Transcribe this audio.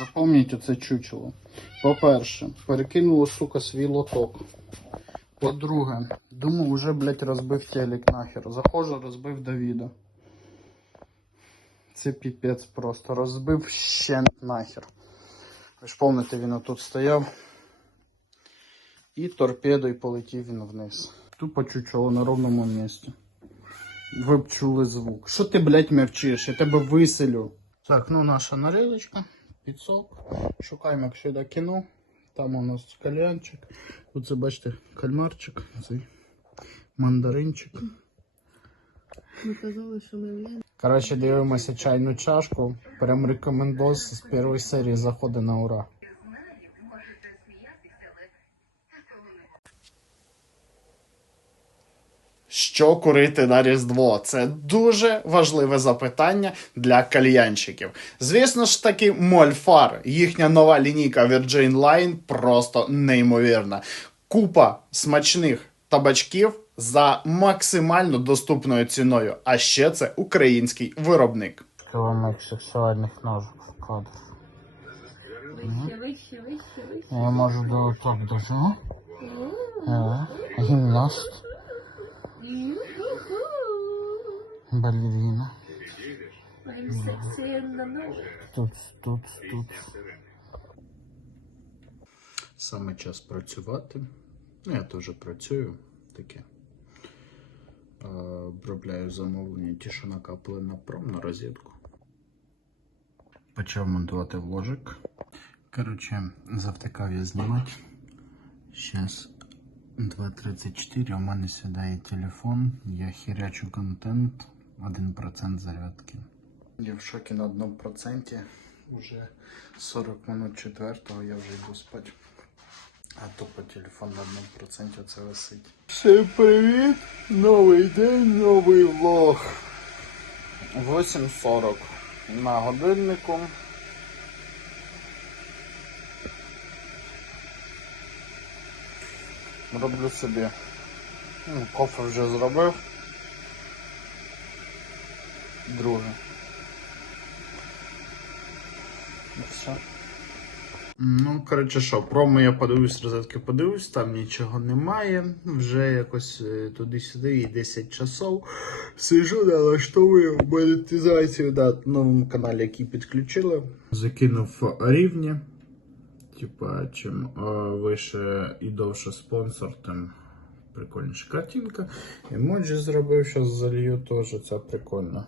Запомніть це чучело. По-перше, перекинуло, сука, свій лоток. По-друге, думав, уже, блядь, розбив телек нахер. Заходжу, розбив Давіда. Це піпець просто. Розбив щент нахер. Ви ж помните, він отут стояв. І торпедою полетів він вниз. Тупо чучело на ровному місці. Ви б чули звук. Що ти, блядь, мовчиш? Я тебе виселю. Так, ну наша нарилочка, підсок. Шукаємо, як сюди кіно. Там у нас кальянчик. Оце, бачите, кальмарчик, цей мандаринчик. Ми казали, що ми влємо. Коротше, дивимося чайну чашку. Прям рекомендос з першої серії заходи на ура. Що курити на Різдво? Це дуже важливе запитання для кальянщиків. Звісно ж таки, Мольфар, їхня нова лінійка Virgin Line просто неймовірна. Купа смачних табачків за максимально доступною ціною. А ще це український виробник. Кілометр сексуальних ножок в кадр. Вище, вище, вище, вище. Я можу до так дожу. Гімнаст, балерина. Тут, тут, тут. Саме час працювати. Ну, я теж працюю таке. Обробляю замовлення, ті, що накапали на пром на розетку. Почав монтувати вложик. Коротше, завтикав я знімати. Зараз 2.34, у мене сідає телефон, я хірячу контент, 1% зарядки. Я в шокі на одному проценті. Уже 40 минут четвертого я вже йду спати. А тупо телефон на одному проценті це висить. Всім привіт! Новий день, новий влог. 8.40 на годиннику. Роблю собі. Ну, кофе вже зробив. Друге. І все. Ну, коротше, що, промо я подивлюсь, розетки подивлюсь, там нічого немає. Вже якось е, туди-сюди і 10 часов. Сижу, налаштовую монетизацію на новому каналі, який підключили. Закинув рівні. Типа, чим вище і довше спонсор, тим прикольніша картинка. Емоджі зробив, зараз залью теж, це прикольно.